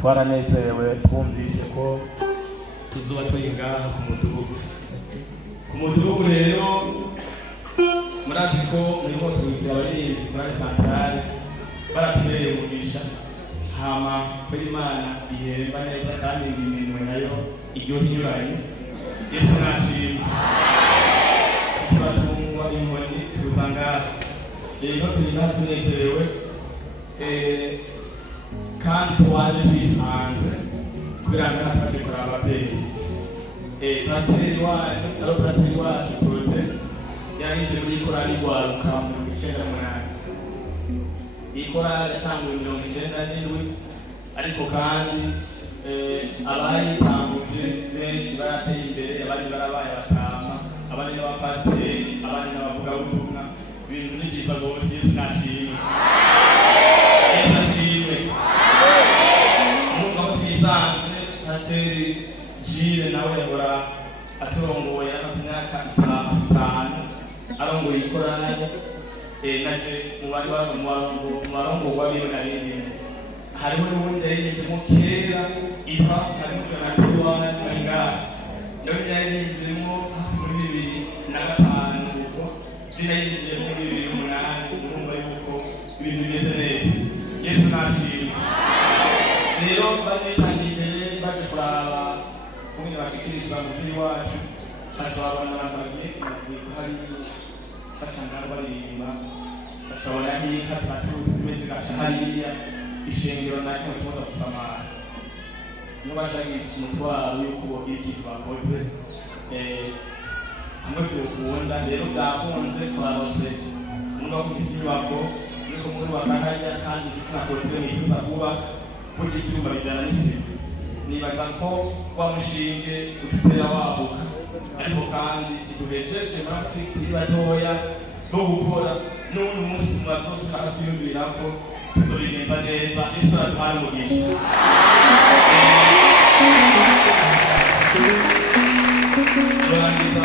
twaranezerewe twumvise ko tuzoba twinga ku mudugudu rero murazi ko muri ko tugira abarinzi muri santrale baratubereye umugisha hama kuri Imana ihemba neza kandi imirimo nayo iryoha inyuranye. Yesu nashimwe turatungwa inkoni tuzanga rero turina tunezerewe kandi tuwaje twisanze kubera ko ataje kuraba abavyeyi pasiteri wacu prote yarinze muri korali rwaruka mu 1998 ikorali yatanguye 1997 ariko kandi abayitanguje benshi barateye imbere abandi barabaye batama abandi n'abapasiteri abandi n'abavugabutumwa ibintu n'ibyiza rwose. Yesu nashimwe Yesu ashimwe nk'uko twisanze pasiteri Jire nawe yahora aturongoye imyaka 5 arongoye ikorali naje mu bari barongo w'abiro na rimwe hariho n'ubundi yaririmbye kera itwa Haleluya na Tuwana Ngaha nawe yaririmbye hafi muri 2005 ubwo zinayinjiye muri 2008 urumva yuko ibintu bimeze neza. Yesu nashimwe. Rero batangiye imbere baje kuraba kumwe bashikiriza umubiri wacu ashobora n'abagiye hari bacangana baririmba ashobora n'inka zaturuka tumeze gashahariya ishengero nanjye mutuza gusamara niba bashaka umutwaro yuko bogira ikintu bakoze hamwe byokunda rero byakunze twarose n'ubwo kufise inyubako niko muri wakahajya kandi sinakoze nifuza kuba kurya icyumba bijyana n'isima nibaza ko wa mushinge ututera wabuka ariko kandi duhejeje natwe turi batoya bo gukora n'ubundi munsi mwazose twiyumvira ko tuzobigenza neza Yesu aduhaye umugisha. turangiza